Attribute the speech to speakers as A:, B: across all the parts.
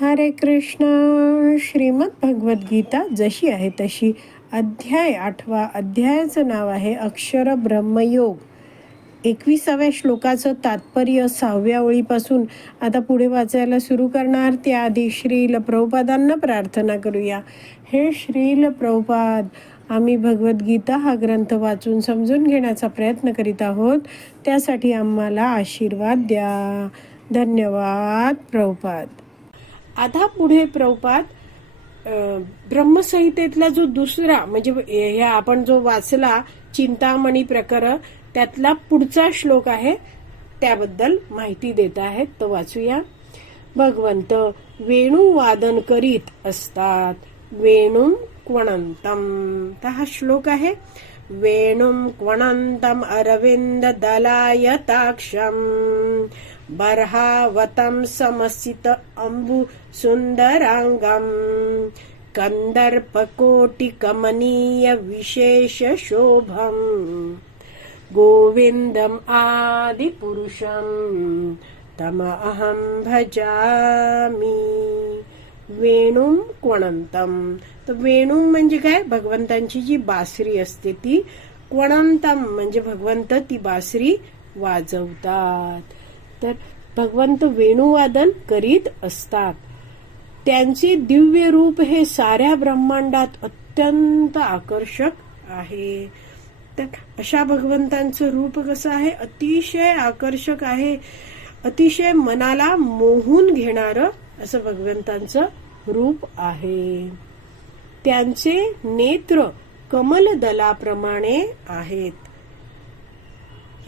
A: हरे कृष्ण. श्रीमद भगवद्गीता जशी आहे तशी अध्याय आठवा अध्यायाचं नाव आहे अक्षर ब्रह्मयोग. एकविसाव्या श्लोकाचं तात्पर्य सहाव्या ओळीपासून आता पुढे वाचायला सुरू करणार. त्याआधी श्रील प्रभुपादांना प्रार्थना करूया. हे श्रील प्रभुपाद आम्ही भगवद्गीता हा ग्रंथ वाचून समजून घेण्याचा प्रयत्न करीत आहोत. त्यासाठी आम्हाला आशीर्वाद द्या. धन्यवाद प्रभुपाद. आता पुढे प्रभुपाद ब्रह्मसंहितेतला जो दुसरा म्हणजे ह्या आपण जो वाचला चिंतामणी प्रकर त्यातला पुढचा श्लोक आहे त्याबद्दल माहिती देत आहेत तो वाचूया. भगवंत वेणू वादन करीत असतात वेणुम क्वणंतम तर हा श्लोक आहे वेणुम क्वणंतम अरविंद दलायताक्षम बर्हावतं समसित अम्बु सुन्दराङ्गम् कन्दर्पकोटिकमनीय विशेषशोभम् गोविन्दम् आदिपुरुषम् तम अहं भजामि। वेणुम क्वणंतम तर वेणुम म्हणजे काय? भगवंतांची जी बासरी असते ती क्वणंतम म्हणजे भगवंत ती बासरी वाजवतात. तर भगवंत वेणुवादन करीत असतात. त्यांचे दिव्य रूप हे साऱ्या ब्रह्मांडात अत्यंत आकर्षक आहे. तर अशा भगवंतांचं रूप कसं आहे? अतिशय आकर्षक आहे. अतिशय मनाला मोहून घेणारं असं भगवंतांचं रूप आहे. त्यांचे नेत्र कमलदलाप्रमाणे आहेत.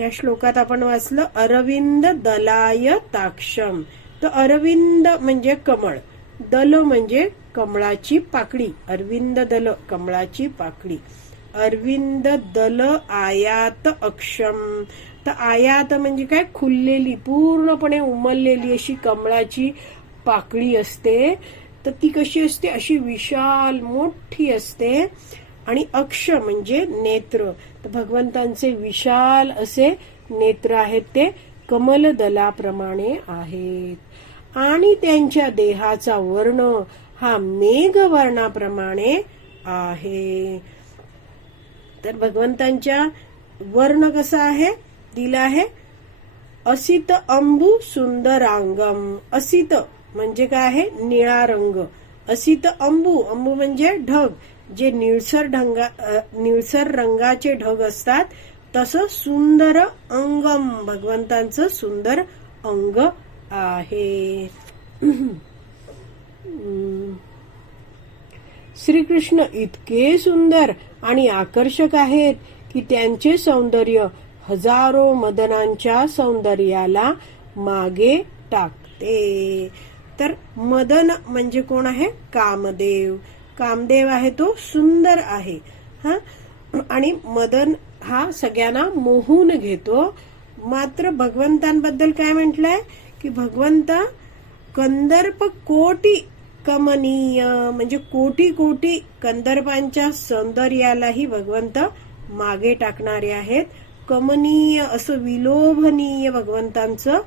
A: या श्लोकात आपण वाचलं अरविंद दलाय ताक्षम तर अरविंद म्हणजे कमळ. दल म्हणजे कमळाची पाकळी. अरविंद दल कमळाची पाकळी. अरविंद दल आयात अक्षम. तर आयात म्हणजे काय? खुललेली पूर्णपणे उमललेली अशी कमळाची पाकळी असते. तर ती कशी असते? अशी विशाल मोठी असते. आणि अक्ष म्हणजे नेत्र. भगवंतांचे विशाल असे नेत्र आहेत ते कमलदलाप्रमाणे आहेत. आणि त्यांच्या देहाचा वर्ण हा मेघवर्णाप्रमाणे आहे. तर भगवंतांच्या वर्ण कसा आहे? दिला आहे असित अंबू सुंदरांगम. असित म्हणजे काय आहे? निळा रंग. असित अंबू अंबू म्हणजे ढग. जे निळसर ढंगा निळसर रंगाचे ढग असतात तसं सुंदर अंगम. भगवंतांचं सुंदर अंग आहे. श्रीकृष्ण इतके सुंदर आणि आकर्षक आहेत की त्यांचे सौंदर्य हजारो मदनांच्या सौंदर्याला मागे टाकते. तर मदन म्हणजे कोण आहे? कामदेव. कामदेव आहे तो सुंदर आहे. हा? आणि मदन हा सगळ्यांना मोहून घेतो. मात्र भगवंतांबद्दल काय म्हटलंय? की भगवंत कंदर्प कोटी कमनीय. म्हणजे कोटी कोटी कंदर्पांच्या सौंदर्यालाही भगवंत मागे टाकणारे आहेत. कमनीय असं विलोभनीय भगवंतांचं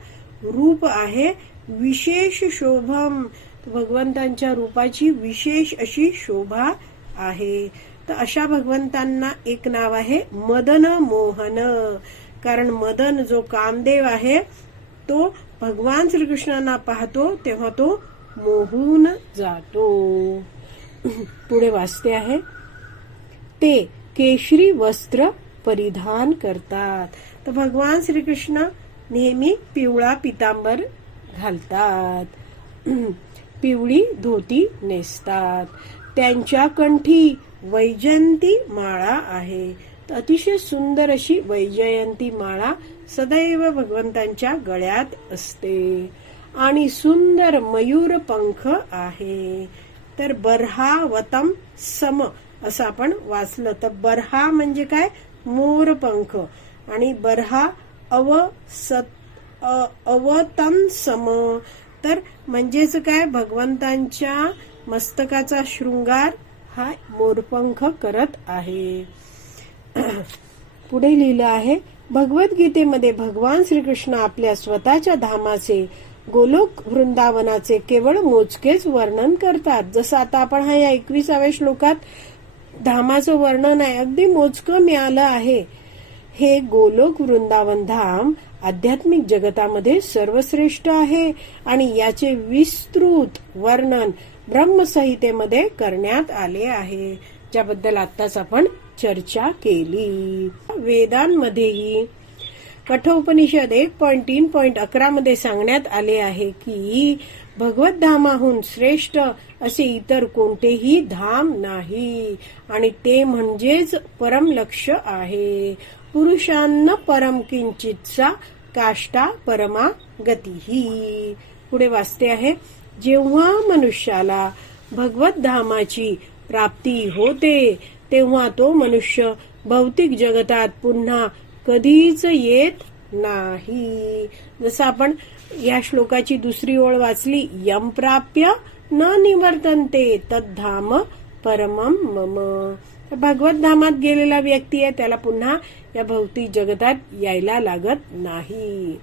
A: रूप आहे. विशेष शोभम. भगवंतांच्या रूपाची विशेष अशी शोभा आहे. तर अशा भगवंतांना एक नाव आहे मदन मोहन. कारण मदन जो कामदेव आहे तो भगवान श्रीकृष्णांना पाहतो तेव्हा तो मोहून जातो. पुढे वाचते आहे. ते केशरी वस्त्र परिधान करतात. तर भगवान श्रीकृष्ण नेहमी पिवळा पितांबर घालतात. पिवळी धोती नेसतात. त्यांच्या कंठी वैजयंती माळा आहे. अतिशय सुंदर अशी वैजयंती माळा सदैव भगवंतांच्या गळ्यात असते. आणि सुंदर मयूर पंख आहे. तर बर्हावतम सम असं आपण वाचलं. तर बर्हा म्हणजे काय? मोर पंख. आणि बर्हा अव सत अ- अवतम सम. तर म्हणजेच काय? भगवंतांच्या मस्तकाचा शृंगार हा मोरपंख करत आहे. पुढे लिहिलं आहे भगवद्गीतेमध्ये भगवान श्रीकृष्ण आपल्या स्वतःच्या धामाचे गोलोक वृंदावनाचे केवळ मोजकेच वर्णन करतात. जसं आता आपण हा या एकविसाव्या श्लोकात धामाचं वर्णन आहे अगदी मोजकं मिळालं आहे. हे गोलोक वृंदावन धाम आध्यात्मिक जगतामध्ये सर्वश्रेष्ठ आहे आणि याचे विस्तृत वर्णन ब्रह्मसंहितेमध्ये करण्यात आले आहे. ज्याबद्दल आताच आपण चर्चा केली. वेदांमध्येही कठोपनिषद एक पॉइंट तीन पॉइंट अकरा मध्ये सांगण्यात आले आहे की भगवत धामाहून श्रेष्ठ असे इतर कोणतेही धाम नाही आणि ते म्हणजेच परमलक्ष आहे. पुरुषांना परम किंचितचा काष्टा परमा गती ही पुढे वाचते आहे जेव्हा मनुष्याला भगवत धामाची प्राप्ती होते तेव्हा तो मनुष्य भौतिक जगतात पुन्हा कधीच येत नाही. जसं आपण या श्लोकाची दुसरी ओळ वाचली यम प्राप्य न निवर्तनते तद्धाम परमम मम. भगवत धामात गेलेला व्यक्ती आहे त्याला पुन्हा या भौतिक जगतात यायला लागत नाही.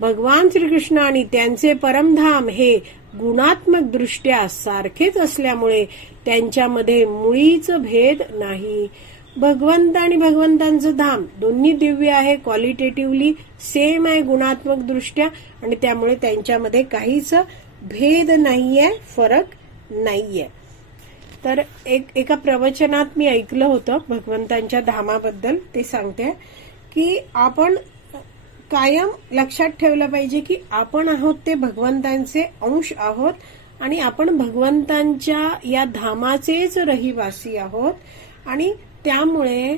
A: भगवान श्रीकृष्ण आणि त्यांचे परमधाम हे गुणात्मक दृष्ट्या सारखेच असल्यामुळे त्यांच्यामध्ये मुळीच भेद नाही. भगवंत आणि भगवंतांचं धाम दोन्ही दिव्य आहे क्वालिटेटिव्हली सेम आहे गुणात्मक दृष्ट्या आणि त्यामुळे त्यांच्यामध्ये काहीच भेद नाहीये फरक नाहीये. तर एक एका प्रवचनात मी ऐकलं होतं भगवंतांच्या धामाबद्दल. ते सांगते की आपण कायम लक्षात ठेवलं पाहिजे की आपण आहोत ते भगवंतांचे अंश आहोत आणि आपण भगवंतांच्या या धामाचेच रहिवासी आहोत. आणि त्यामुळे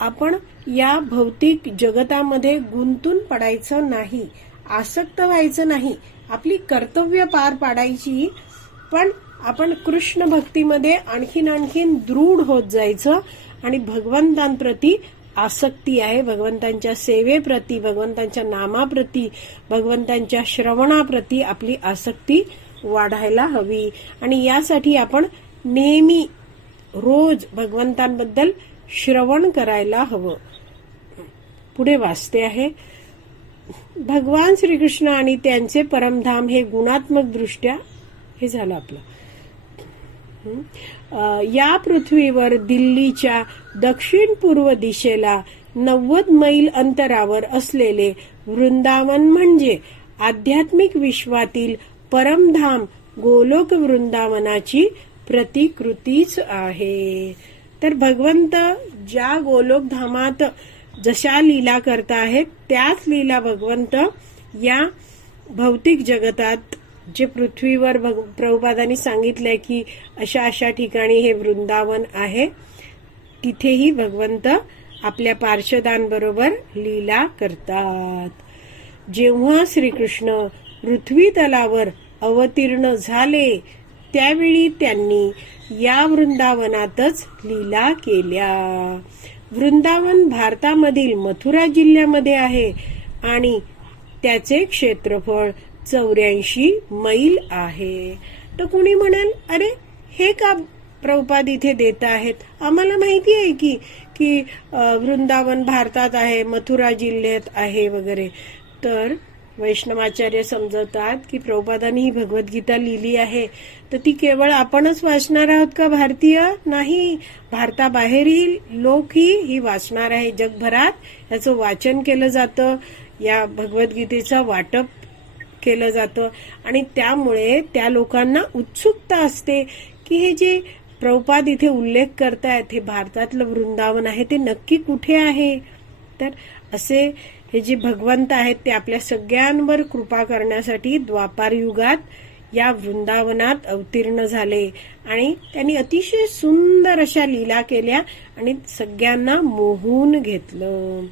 A: आपण या भौतिक जगतामध्ये गुंतून पडायचं नाही आसक्त व्हायचं नाही. आपली कर्तव्य पार पाडायची पण आपण कृष्ण भक्तीमध्ये आणखीन आणखीन दृढ होत जायचं आणि भगवंतांप्रती आसक्ती आहे भगवंतांच्या सेवेप्रती भगवंतांच्या नामाप्रती भगवंतांच्या श्रवणाप्रती आपली आसक्ती वाढायला हवी. आणि यासाठी आपण नेहमी रोज भगवंतांबद्दल श्रवण करायला हवं. पुढे वाचते आहे. भगवान श्रीकृष्ण आणि त्यांचे परमधाम हे गुणात्मक दृष्ट्या हे झालं आपलं. या पृथ्वीवर दिल्लीच्या दक्षिण पूर्व दिशेला नव्वद मैल अंतरावर असलेले वृंदावन म्हणजे आध्यात्मिक विश्वातील परमधाम गोलोक वृंदावनाची प्रतिकृतीच आहे. तर भगवंत ज्या गोलोक धामात जशा लीला करता आहेत त्याच लीला भगवंत या भौतिक जगतात जे पृथ्वीवर भग प्रभुपादांनी सांगितलंय की अशा अशा ठिकाणी हे वृंदावन आहे तिथेही भगवंत आपल्या पार्षदांबरोबर लीला करतात. जेव्हा श्रीकृष्ण पृथ्वी तलावर अवतीर्ण झाले त्यावेळी त्यांनी या वृंदावनातच लीला केल्या. वृंदावन भारतामधील मथुरा जिल्ह्यामध्ये आहे आणि त्याचे क्षेत्रफळ चौऱ्याऐंशी मैल आहे. तर कुणी म्हणाल अरे हे का प्रभुपाद इथे देत आहेत? आम्हाला माहिती आहे की की वृंदावन भारतात आहे मथुरा जिल्ह्यात आहे वगैरे. तर वैष्णवाचार्य समजवतात की प्रभुपादाने ही भगवद्गीता लिहिली आहे. तर ती केवळ आपणच वाचणार आहोत का भारतीय? नाही. भारताबाहेरही लोकही ही वाचणार आहे. जगभरात याचं वाचन केलं जातं. या भगवद्गीतेचं वाटप केलं जातं. आणि त्यामुळे त्या लोकांना उत्सुकता असते की हे जे प्रभुपाद इथे उल्लेख करतायत हे भारतातलं वृंदावन आहे ते नक्की कुठे आहे? तर असे हे जे भगवंत आहेत ते आपल्या सगळ्यांवर कृपा करण्यासाठी द्वापार युगात या वृंदावनात अवतीर्ण झाले. आणि त्यांनी अतिशय सुंदर अशा लीला केल्या आणि सगळ्यांना मोहून घेतलं.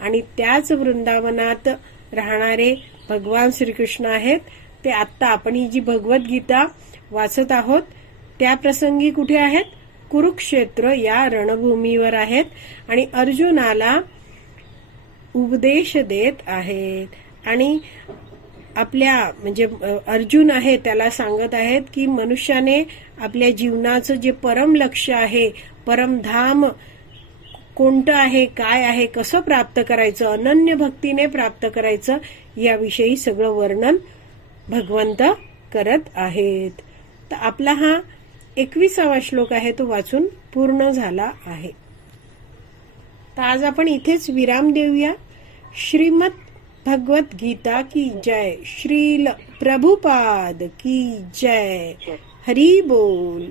A: आणि त्याच वृंदावनात राहणारे भगवान श्रीकृष्ण आहेत. ते आत्ता आपण ही जी भगवद्गीता वाचत आहोत त्या प्रसंगी कुठे आहेत? कुरुक्षेत्र या रणभूमीवर आहेत आणि अर्जुनाला उपदेश देत आहेत. आणि आपल्या म्हणजे अर्जुन आहे त्याला सांगत आहेत की मनुष्याने आपल्या जीवनाचं जे परम लक्ष आहे परमधाम कोणतं आहे काय आहे कसं प्राप्त करायचं अनन्य भक्तीने प्राप्त करायचं याविषयी सगळं वर्णन भगवंत करत आहेत. तर आपला हा एकविसावा श्लोक आहे तो वाचून पूर्ण झाला आहे. तर आज आपण इथेच विराम देऊया. श्रीमद भगवत गीता की जय. श्रील प्रभुपाद की जय. हरी बोल.